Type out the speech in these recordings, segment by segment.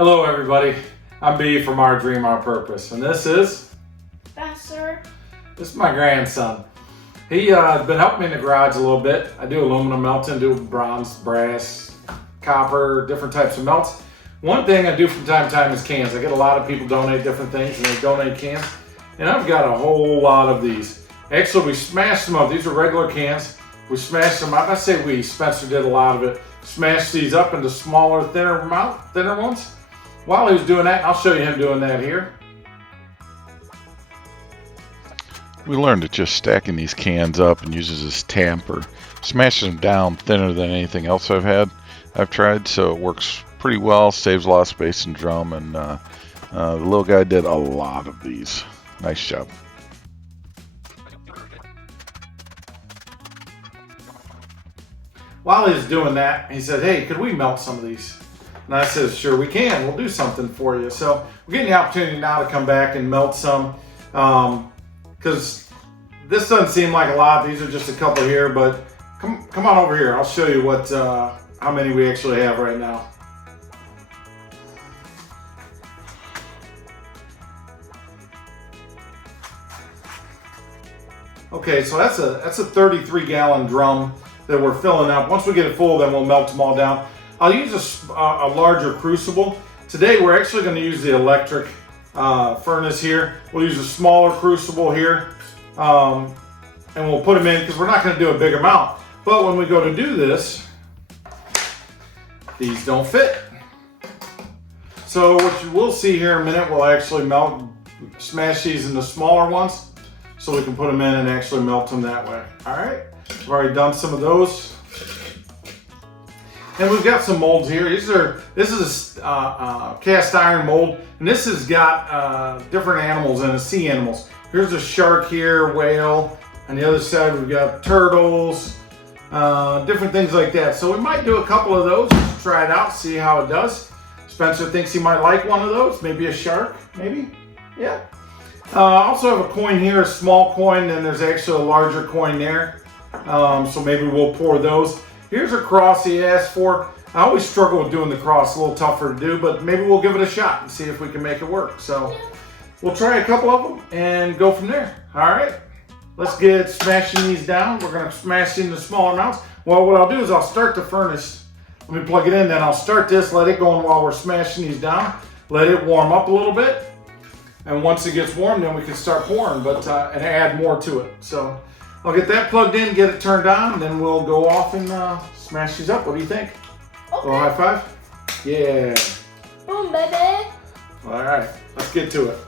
Hello everybody, I'm B from Our Dream, Our Purpose, and this is my grandson. He has been helping me in the garage a little bit. I do aluminum melting, do bronze, brass, copper, different types of melts. One thing I do from time to time is cans. I get a lot of people donate different things and they donate cans, and I've got a whole lot of these. Actually, we smashed them up. These are regular cans. We smashed them up. I say we, Spencer did a lot of it. Smashed these up into smaller, thinner ones. While he was doing that, I'll show you him doing that here. We learned that just stacking these cans up and uses this tamper smashes them down thinner than anything else I've tried, so it works pretty well, saves a lot of space in drum, and the little guy did a lot of these. Nice job. While he was doing that, he said, hey, could we melt some of these? And I said, sure we can, we'll do something for you. So we're getting the opportunity now to come back and melt some, because this doesn't seem like a lot. These are just a couple here, but come on over here. I'll show you what how many we actually have right now. Okay, so that's a 33-gallon drum that we're filling up. Once we get it full, then we'll melt them all down. I'll use a larger crucible. Today we're actually going to use the electric furnace here. We'll use a smaller crucible here, and we'll put them in because we're not going to do a big amount. But when we go to do this, these don't fit. So what you will see here in a minute, we'll actually smash these into smaller ones so we can put them in and actually melt them that way. All right, we've already done some of those. And we've got some molds here. This is a cast iron mold, and this has got different animals in it, sea animals. Here's a shark here, whale. On the other side, we've got turtles, different things like that. So we might do a couple of those, just try it out, see how it does. Spencer thinks he might like one of those, maybe a shark, maybe, yeah. I also have a coin here, a small coin, and there's actually a larger coin there. So maybe we'll pour those. Here's a cross he asked for. I always struggle with doing the cross, a little tougher to do, but maybe we'll give it a shot and see if we can make it work. So we'll try a couple of them and go from there. All right, let's get smashing these down. We're gonna smash into smaller amounts. Well, what I'll do is I'll start the furnace. Let me plug it in, then I'll start this, let it go on while we're smashing these down. Let it warm up a little bit. And once it gets warm, then we can start pouring, but and add more to it. So I'll get that plugged in, get it turned on, and then we'll go off and smash these up. What do you think? Okay. Little high five? Yeah. Boom, baby. All right, let's get to it.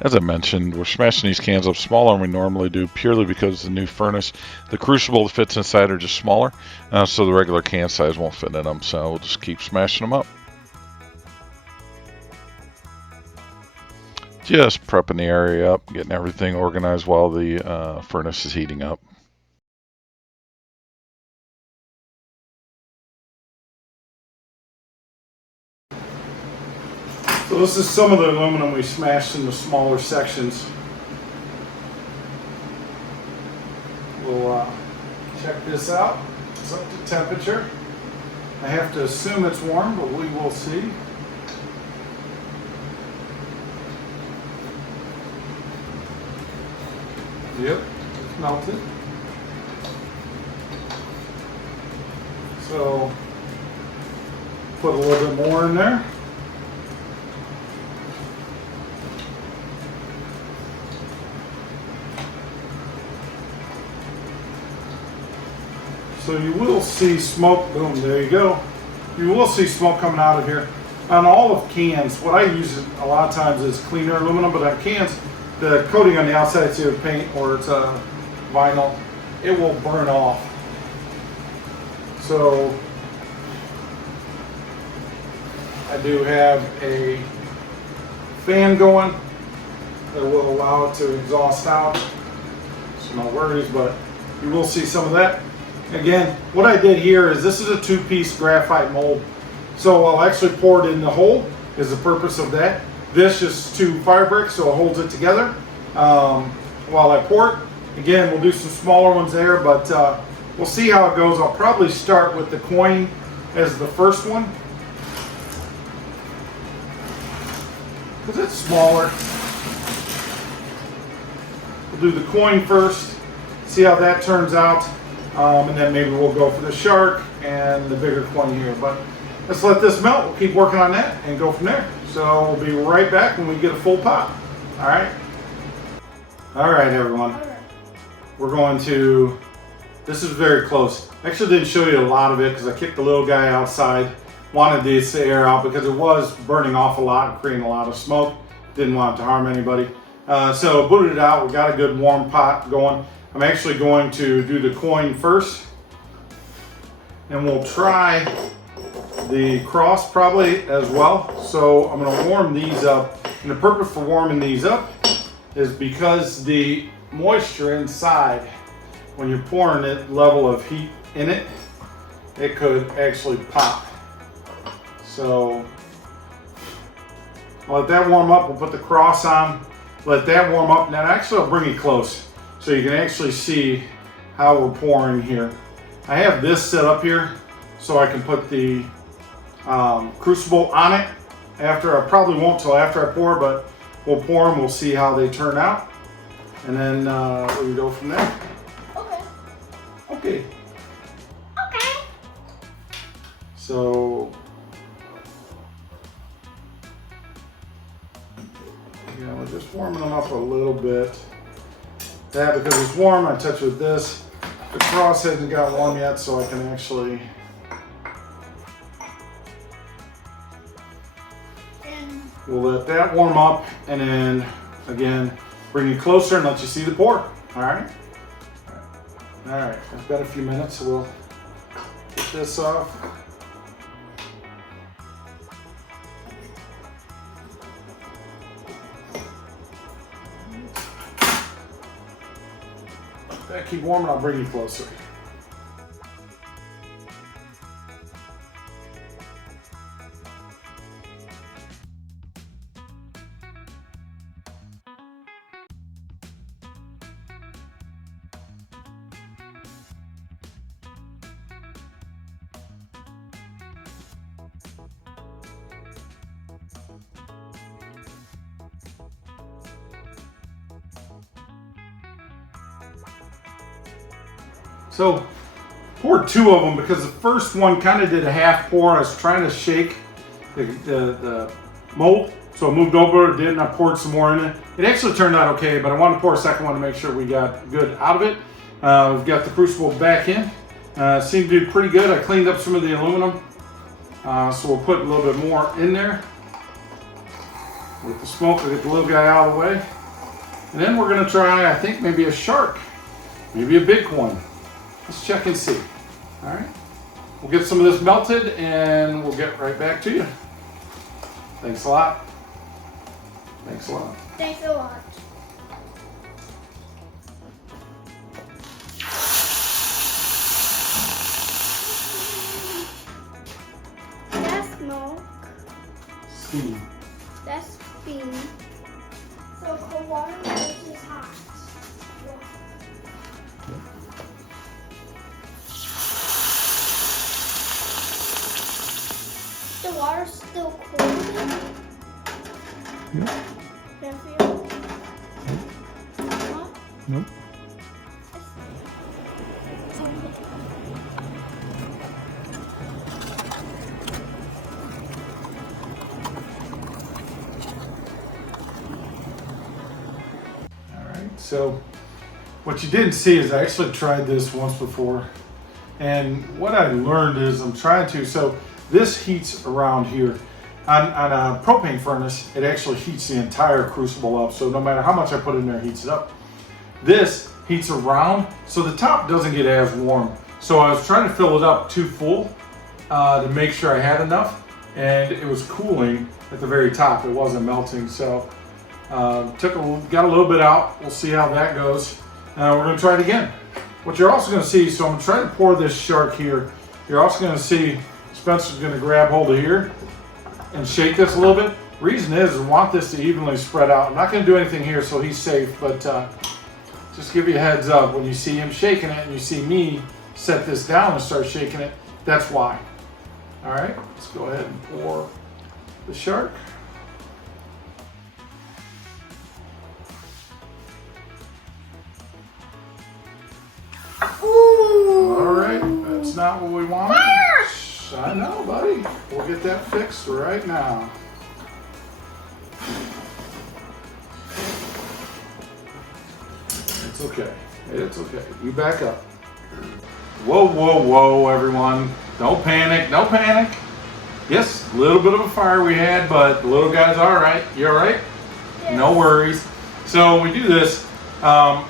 As I mentioned, we're smashing these cans up smaller than we normally do, purely because the new furnace, the crucible that fits inside are just smaller, so the regular can size won't fit in them, so we'll just keep smashing them up. Just prepping the area up, getting everything organized while the furnace is heating up. So this is some of the aluminum we smashed into smaller sections. We'll check this out. It's up to temperature. I have to assume it's warm, but we will see. Yep, it's melted. So put a little bit more in there. So you will see smoke, boom, there you go. You will see smoke coming out of here. On all of cans, what I use a lot of times is cleaner aluminum, but on cans, the coating on the outside, it's either paint or it's vinyl, it will burn off. So I do have a fan going that will allow it to exhaust out. So no worries, but you will see some of that. Again, what I did here is this is a two-piece graphite mold. So I'll actually pour it in the hole is the purpose of that. This is 2 fire bricks, so it holds it together while I pour it. Again, we'll do some smaller ones there, but we'll see how it goes. I'll probably start with the coin as the first one, because it's smaller. We'll do the coin first, see how that turns out, and then maybe we'll go for the shark and the bigger coin here. But let's let this melt. We'll keep working on that and go from there. So we'll be right back when we get a full pot. All right? All right, everyone. We're going to, this is very close. I actually didn't show you a lot of it because I kicked the little guy outside. Wanted this air out because it was burning off a lot and creating a lot of smoke. Didn't want it to harm anybody. So booted it out. We got a good warm pot going. I'm actually going to do the coin first. And we'll try the cross probably as well. So I'm going to warm these up. And the purpose for warming these up is because the moisture inside, when you're pouring it, level of heat in it, it could actually pop. So I'll let that warm up. We'll put the cross on, let that warm up. Now actually I'll bring it close so you can actually see how we're pouring here. I have this set up here so I can put the crucible on it. After, I probably won't till after I pour, but we'll pour them, we'll see how they turn out. And then we can go from there. Okay. Okay. Okay. So, yeah, we're just warming them up a little bit. That, because it's warm, I touch with this. The cross hasn't got warm yet, so I can actually. We'll let that warm up, and then again, bring you closer and let you see the pour. All right. All right. I've got a few minutes, so we'll get this off. That keep warming. I'll bring you closer. So poured two of them because the first one kind of did a half pour. I was trying to shake the mold, so I moved over, it did, and I poured some more in it. It actually turned out okay, but I wanted to pour a second one to make sure we got good out of it. We've got the crucible back in. Seemed to do pretty good. I cleaned up some of the aluminum, so we'll put a little bit more in there. With the smoke, we'll get the little guy out of the way. And then we're gonna try, I think, maybe a shark, maybe a big one. Let's check and see. All right. We'll get some of this melted and we'll get right back to you. Thanks a lot. Thanks a lot. Thanks a lot. That's smoke. Steam. That's steam. So cold water makes this hot. The water's still cold. Yeah. Can I feel? Huh? Nope. So what you didn't see is I actually tried this once before, and what I learned is I'm trying to, so this heats around here. On a propane furnace, it actually heats the entire crucible up, so no matter how much I put in there, it heats it up. This heats around, so the top doesn't get as warm. So I was trying to fill it up too full to make sure I had enough, and it was cooling at the very top. It wasn't melting, so got a little bit out. We'll see how that goes. We're gonna try it again. What you're also gonna see, so I'm gonna try to pour this shark here. You're also gonna see Spencer's gonna grab hold of here and shake this a little bit. Reason is I want this to evenly spread out. I'm not gonna do anything here so he's safe, but just give you a heads up. When you see him shaking it and you see me set this down and start shaking it, that's why. All right, let's go ahead and pour the shark. Ooh. All right, that's not what we wanted. I know, buddy. We'll get that fixed right now. It's okay. It's okay. You back up. Whoa, whoa, whoa, everyone. Don't panic. Don't panic. Yes, a little bit of a fire we had, but the little guy's all right. You all right? Yes. No worries. So we do this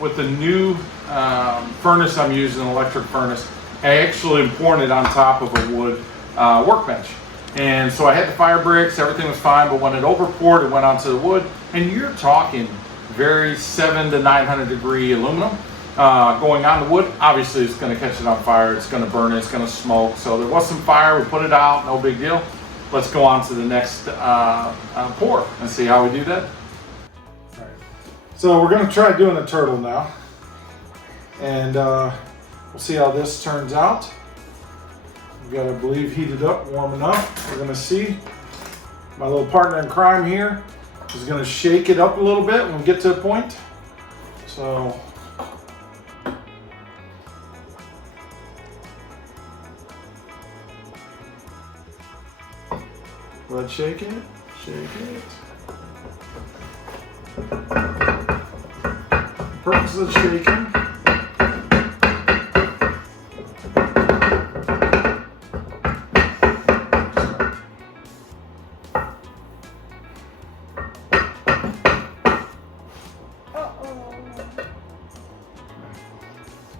with the new furnace I'm using, an electric furnace. I actually am pouring it on top of a wood workbench. And so I had the fire bricks, everything was fine, but when it overpoured, it went onto the wood. And you're talking very 700 to 900 degree aluminum going on the wood. Obviously, it's going to catch it on fire. It's going to burn it. It's going to smoke. So there was some fire. We put it out. No big deal. Let's go on to the next pour and see how we do that. All right. So we're going to try doing a turtle now. And we'll see how this turns out. We've got to believe heated up, warm enough. We're going to see. My little partner in crime here is going to shake it up a little bit when we get to a point. So let's shake it, shake it. Purpose of shaking.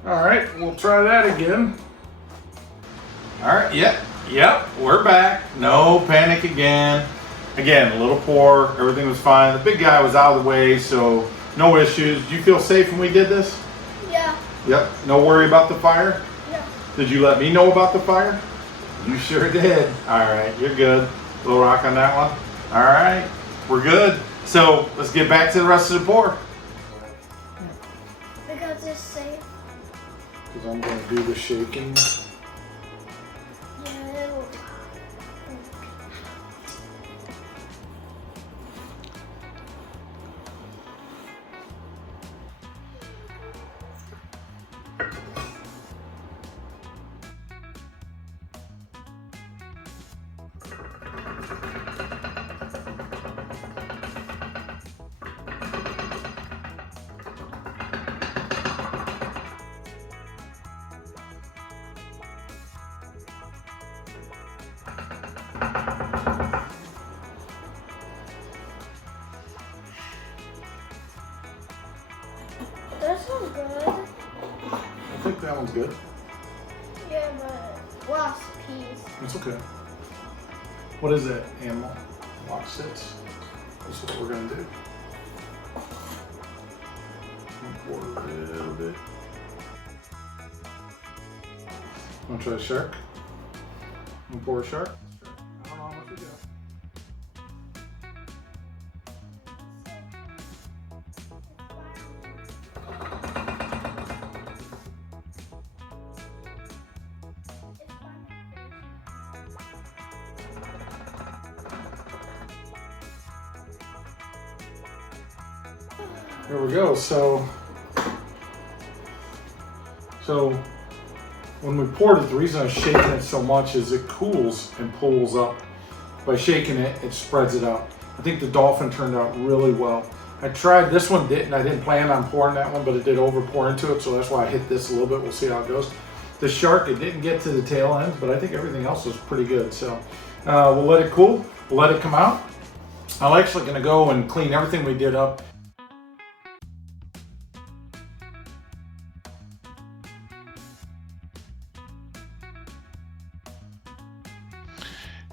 All right, we'll try that again. All right, yep, we're back. No panic again. Again, a little pour, everything was fine. The big guy was out of the way, so no issues. Do you feel safe when we did this? Yeah. Yep, no worry about the fire? Yeah. Did you let me know about the fire? You sure did. All right, you're good. Little rock on that one. All right, we're good. So let's get back to the rest of the pour. Because it's safe. Because I'm going to do the shaking. Yeah, it'll. That sounds good. I think that one's good. Yeah, but last piece. It's okay. What is that animal? Watch this. This is what we're going to do. Pour a little bit. Want to try a shark? Want to pour a shark? I don't know how much we got. There we go. So when we poured it, the reason I was shaking it so much is it cools and pulls up. By shaking it, it spreads it out. I think the dolphin turned out really well. I tried this one, I didn't plan on pouring that one, but it did over pour into it, so that's why I hit this a little bit. We'll see how it goes. The shark, it didn't get to the tail end, but I think everything else was pretty good. So we'll let it cool, we'll let it come out. I'm actually gonna go and clean everything we did up.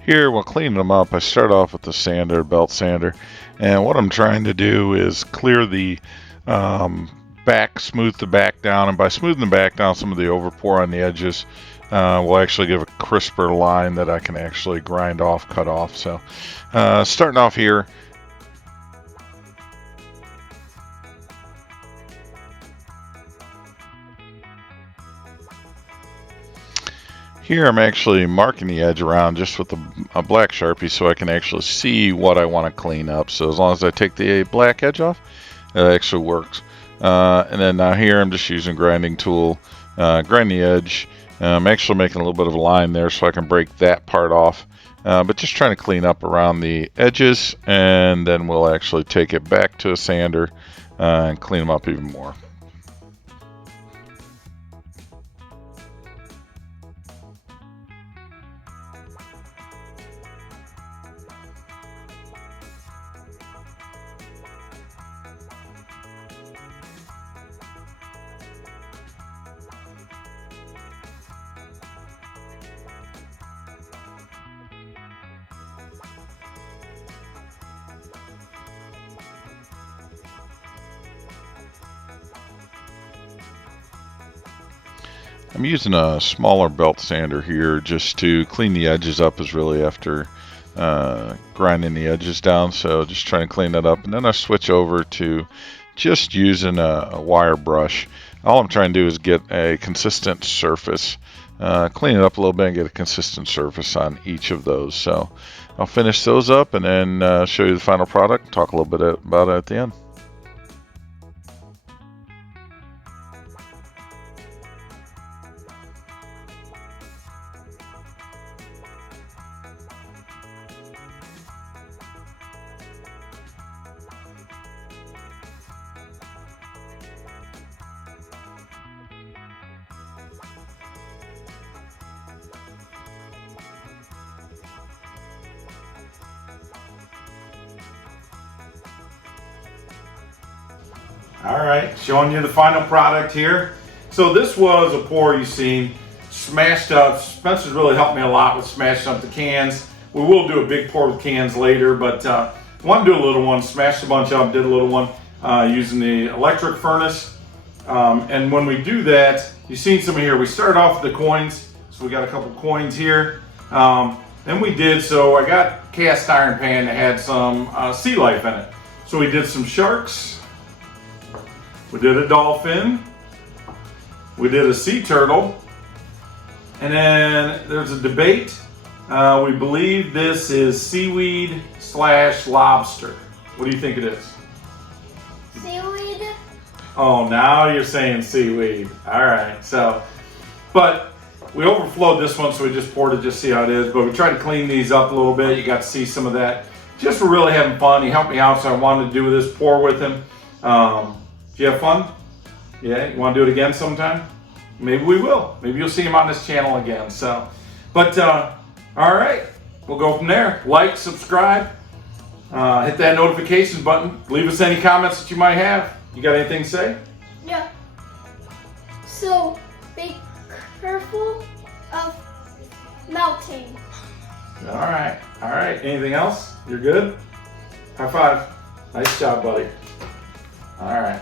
Here, while cleaning them up, I start off with the sander, belt sander, and what I'm trying to do is clear the back, smooth the back down, and by smoothing the back down, some of the overpour on the edges will actually give a crisper line that I can actually grind off, cut off. So starting off here, Here I'm actually marking the edge around just with a black Sharpie so I can actually see what I want to clean up. So as long as I take the black edge off, it actually works. And then now here I'm just using grinding tool, grind the edge. I'm actually making a little bit of a line there so I can break that part off. But just trying to clean up around the edges, and then we'll actually take it back to a sander and clean them up even more. I'm using a smaller belt sander here just to clean the edges up, is really after grinding the edges down. So just trying to clean that up, and then I switch over to just using a wire brush. All I'm trying to do is get a consistent surface, clean it up a little bit and get a consistent surface on each of those. So I'll finish those up and then show you the final product, talk a little bit about it at the end. All right, showing you the final product here. So this was a pour you've seen, smashed up. Spencer's really helped me a lot with smashing up the cans. We will do a big pour with cans later, but I want to do a little one, smashed a bunch of them, did a little one using the electric furnace. And when we do that, you've seen some here. We started off with the coins, so we got a couple coins here. Then we did, so I got cast iron pan that had some sea life in it. So we did some sharks. We did a dolphin, we did a sea turtle, and then there's a debate. We believe this is seaweed / lobster. What do you think it is? Seaweed. Oh, now you're saying seaweed. All right, so, but we overflowed this one, so we just poured it just to see how it is, but we tried to clean these up a little bit. You got to see some of that. Just for really having fun. He helped me out, so I wanted to do this pour with him. Do you have fun? Yeah, you want to do it again sometime? Maybe we will. Maybe you'll see him on this channel again. So, but all right, we'll go from there. Like, subscribe, hit that notification button. Leave us any comments that you might have. You got anything to say? Yeah. So be careful of melting. All right. All right. Anything else? You're good? High five. Nice job, buddy. All right.